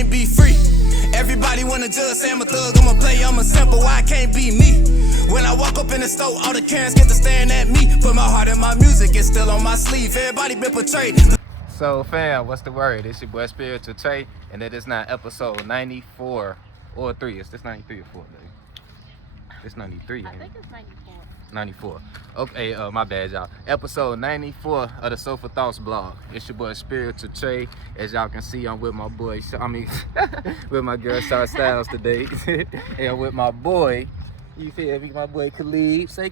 can't be free. Everybody wanna judge, say I'm a thug, I'm a player, I'm a simple, why I can't be me? When I walk up in the store, all the Karens get to staring at me. Put my heart in my music, it's still on my sleeve. Everybody been portrayed. So fam, what's the word? It's your boy Spiritual Trey, and it is now episode 94 or 3. Is this 93 or 4, baby? It's 93. I think it's 94. 94. Okay, my bad, y'all. Episode 94 of the Sofa Thoughts blog. It's your boy Spiritual Trey. As y'all can see, I'm with my boy, with my girl Shar Styles today, and with my boy, you feel me, my boy Khalid. Say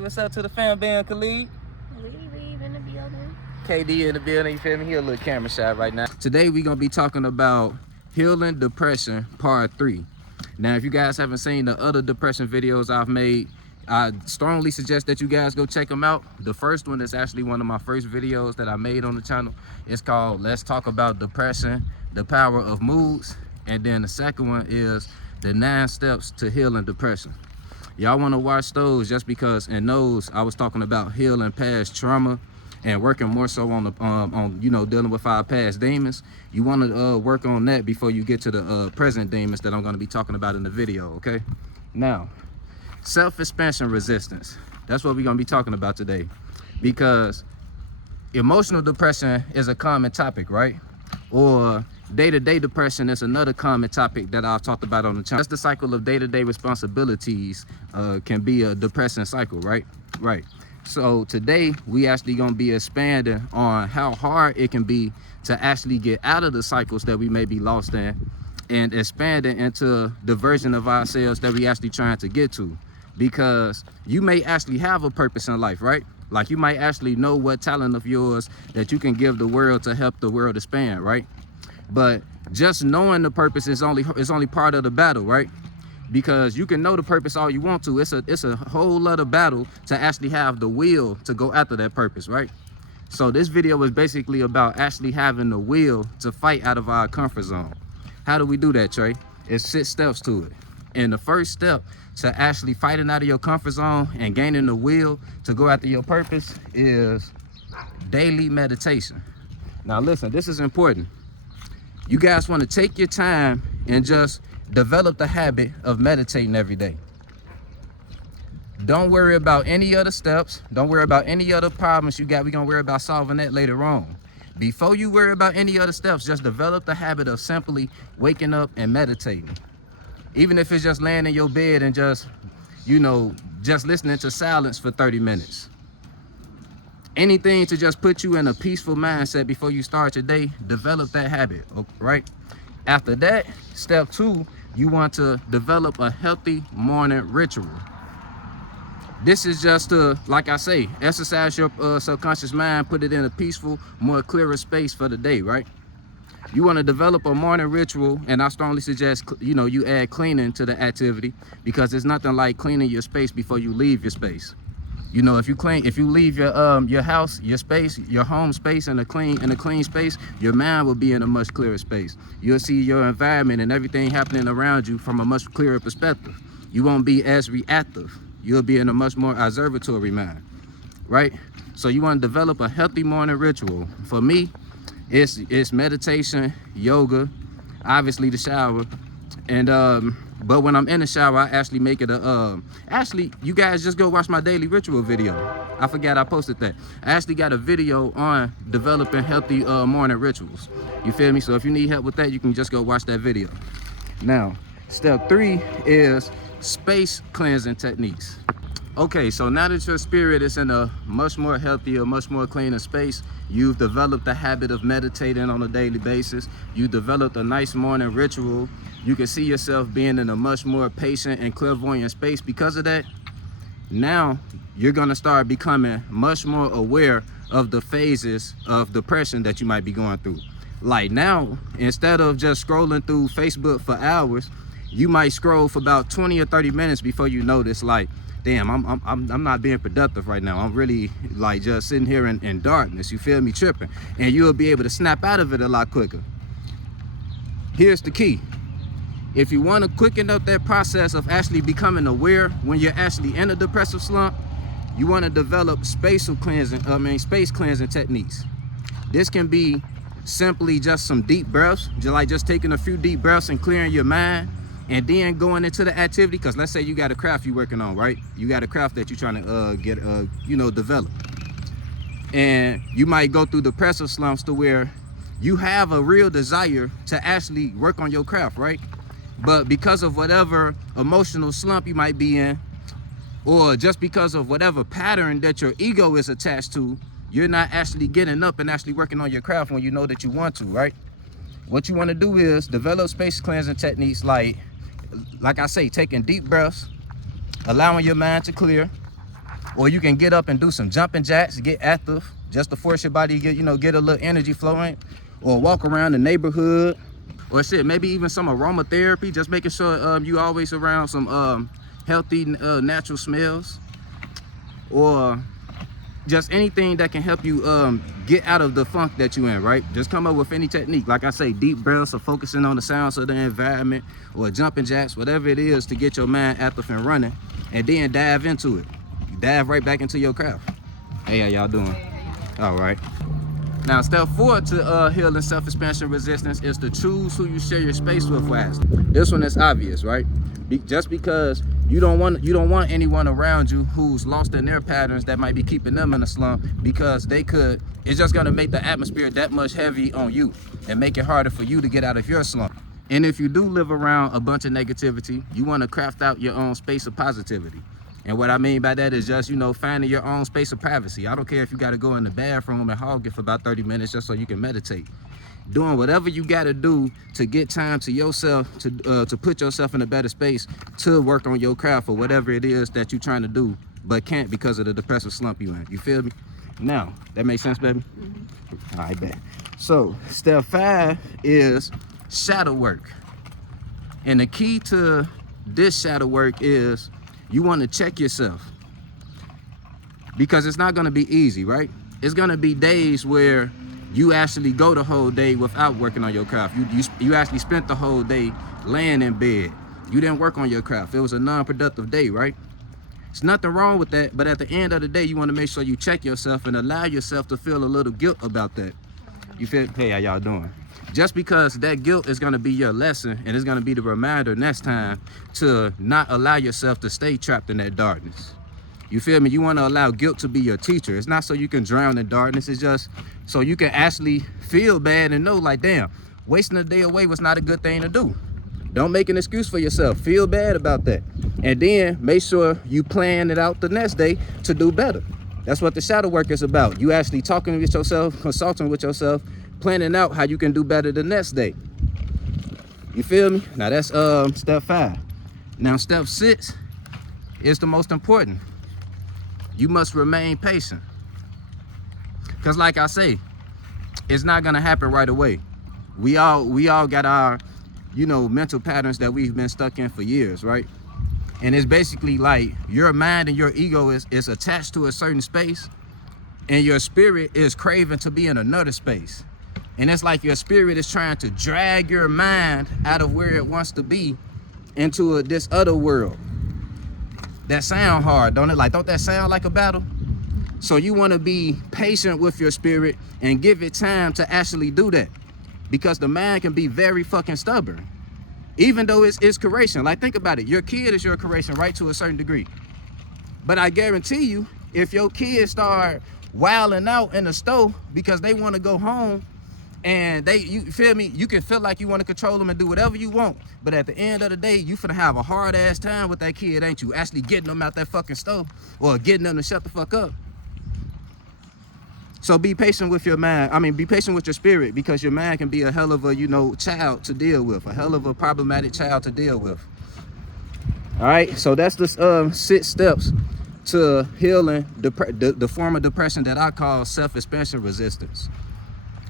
what's up to the fan band, Khalid. Leave in the building. KD in the building, you feel me? He a little camera shy right now. Today we gonna be talking about healing depression part 3. Now, if you guys haven't seen the other depression videos I've made, I strongly suggest that you guys go check them out. The first one is actually one of my first videos that I made on the channel. It's called Let's Talk About Depression, the Power of Moods. And then the second one is the 9 steps to healing depression. Y'all want to watch those just because in those I was talking about healing past trauma and working more so on the dealing with our past demons. You want to work on that before you get to the present demons that I'm going to be talking about in the video. Okay, now self-expansion resistance, that's what we're going to be talking about today, because emotional depression is a common topic, right? Or day-to-day depression is another common topic that I've talked about on the channel. Just the cycle of day-to-day responsibilities can be a depressing cycle, right? So today we actually gonna be expanding on how hard it can be to actually get out of the cycles that we may be lost in, and expanding into the version of ourselves that we actually trying to get to. Because you may actually have a purpose in life, right? Like you might actually know what talent of yours that you can give the world to help the world expand, right? But just knowing the purpose is only part of the battle, right? Because you can know the purpose all you want to. It's a whole lot of battle to actually have the will to go after that purpose, right? So this video is basically about actually having the will to fight out of our comfort zone. How do we do that, Trey? It's 6 steps to it. And the first step to actually fighting out of your comfort zone and gaining the will to go after your purpose is daily meditation. Now listen, this is important. You guys want to take your time and just develop the habit of meditating every day. Don't worry about any other steps. Don't worry about any other problems you got. We're going to worry about solving that later on. Before you worry about any other steps, just develop the habit of simply waking up and meditating. Even if it's just laying in your bed and just listening to silence for 30 minutes. Anything to just put you in a peaceful mindset before you start your day, develop that habit, right? After that, step 2, you want to develop a healthy morning ritual. This is just to, like I say, exercise your subconscious mind, put it in a peaceful, more clearer space for the day, right? You want to develop a morning ritual, and I strongly suggest, you add cleaning to the activity, because there's nothing like cleaning your space before you leave your space. If you leave your house, your space, your home space in a clean space, your mind will be in a much clearer space. You'll see your environment and everything happening around you from a much clearer perspective. You won't be as reactive. You'll be in a much more observatory mind, right? So you want to develop a healthy morning ritual. For me, it's meditation, yoga, obviously the shower, and but when I'm in the shower, I actually make it actually, you guys just go watch my daily ritual video. I forgot I posted that. I actually got a video on developing healthy morning rituals. You feel me? So if you need help with that, you can just go watch that video. Now, step 3 is space cleansing techniques. Okay, so now that your spirit is in a much more healthier, much more cleaner space, you've developed the habit of meditating on a daily basis. You developed a nice morning ritual. You can see yourself being in a much more patient and clairvoyant space. Because of that, now you're gonna start becoming much more aware of the phases of depression that you might be going through. Like now, instead of just scrolling through Facebook for hours, you might scroll for about 20 or 30 minutes before you notice, like, damn, I'm not being productive right now. I'm really like just sitting here in darkness, you feel me, tripping. And you'll be able to snap out of it a lot quicker. Here's the key. If you want to quicken up that process of actually becoming aware when you're actually in a depressive slump, you want to develop space cleansing techniques. This can be simply just some deep breaths, just taking a few deep breaths and clearing your mind, and then going into the activity. Because let's say you got a craft you're working on, right? You got a craft that you're trying to get develop, and you might go through depressive slumps to where you have a real desire to actually work on your craft, right? But because of whatever emotional slump you might be in, or just because of whatever pattern that your ego is attached to, you're not actually getting up and actually working on your craft when you know that you want to, right? What you want to do is develop space cleansing techniques like I say, taking deep breaths, allowing your mind to clear, or you can get up and do some jumping jacks, get active, just to force your body to get a little energy flowing, or walk around the neighborhood, or shit, maybe even some aromatherapy, just making sure you always around some healthy natural smells, or just anything that can help you get out of the funk that you're in, right? Just come up with any technique. Like I say, deep breaths or focusing on the sounds of the environment, or jumping jacks, whatever it is to get your mind active and running, and then dive into it. Dive right back into your craft. Hey, how y'all doing? All right. Now, step 4 to healing self-expansion resistance is to choose who you share your space with wisely. This one is obvious, right? Just because you don't want anyone around you who's lost in their patterns that might be keeping them in a slump, because it's just gonna make the atmosphere that much heavy on you and make it harder for you to get out of your slump. And if you do live around a bunch of negativity, you want to craft out your own space of positivity. And what I mean by that is just, finding your own space of privacy. I don't care if you got to go in the bathroom and hog it for about 30 minutes just so you can meditate. Doing whatever you got to do to get time to yourself, to put yourself in a better space to work on your craft or whatever it is that you're trying to do, but can't because of the depressive slump you in. You feel me? Now, that makes sense, baby? Mm-hmm. All right, bet. So, step 5 is shadow work. And the key to this shadow work is you want to check yourself, because it's not going to be easy, right? It's going to be days where you actually go the whole day without working on your craft. You actually spent the whole day laying in bed. You didn't work on your craft. It was a non-productive day, right? There's nothing wrong with that, but at the end of the day, you want to make sure you check yourself and allow yourself to feel a little guilt about that. You feel? Hey, how y'all doing? Just because that guilt is going to be your lesson, and it's going to be the reminder next time to not allow yourself to stay trapped in that darkness. You feel me? You want to allow guilt to be your teacher. It's not so you can drown in darkness. It's just so you can actually feel bad and know, like, damn, wasting a day away was not a good thing to do. Don't make an excuse for yourself. Feel bad about that. And then make sure you plan it out the next day to do better. That's what the shadow work is about. You actually talking with yourself, consulting with yourself, planning out how you can do better the next day. You feel me? Now that's step 5. Now step 6 is the most important. You must remain patient. Because like I say, it's not gonna happen right away. We all got our, mental patterns that we've been stuck in for years, right? And it's basically like your mind and your ego is attached to a certain space, and your spirit is craving to be in another space. And it's like your spirit is trying to drag your mind out of where it wants to be into this other world. That sound hard, don't it? Like, don't that sound like a battle? So you want to be patient with your spirit and give it time to actually do that, because the mind can be very fucking stubborn, even though it's creation. Like, think about it. Your kid is your creation, right, to a certain degree. But I guarantee you, if your kids start wilding out in the store because they want to go home, and you feel me, you can feel like you want to control them and do whatever you want, but at the end of the day, you finna have a hard ass time with that kid, ain't you? Actually getting them out that fucking stove, or getting them to shut the fuck up. So be patient with your mind. Be patient with your spirit, because your mind can be a hell of a, child to deal with, a hell of a problematic child to deal with. All right, so that's the 6 steps to healing the form of depression that I call self-expansion resistance.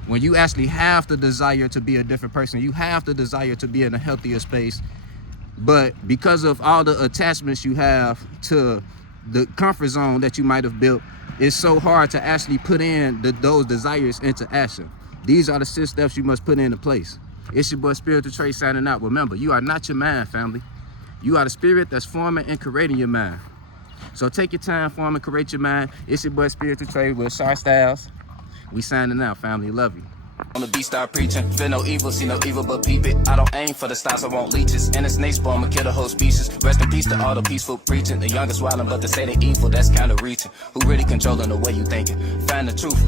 When you actually have the desire to be a different person, you have the desire to be in a healthier space, but because of all the attachments you have to the comfort zone that you might have built, it's so hard to actually put in those desires into action. These are the 6 steps you must put into place. It's your boy Spiritual Trey signing out. Remember, you are not your mind, family. You are the spirit that's forming and creating your mind. So take your time, form and create your mind. It's your boy Spiritual Trey with Shar Styles. We signing out, family. Love you. On the beat, start preaching. Feel no evil, see no evil but peep it. I don't aim for the stars, I want leeches. And it's snake spawn, I'ma kill the whole species. Rest in peace to all the peaceful preaching. The youngest wildin', but they say they evil, that's kinda reaching. Who really controlling the way you thinking? Find the truth.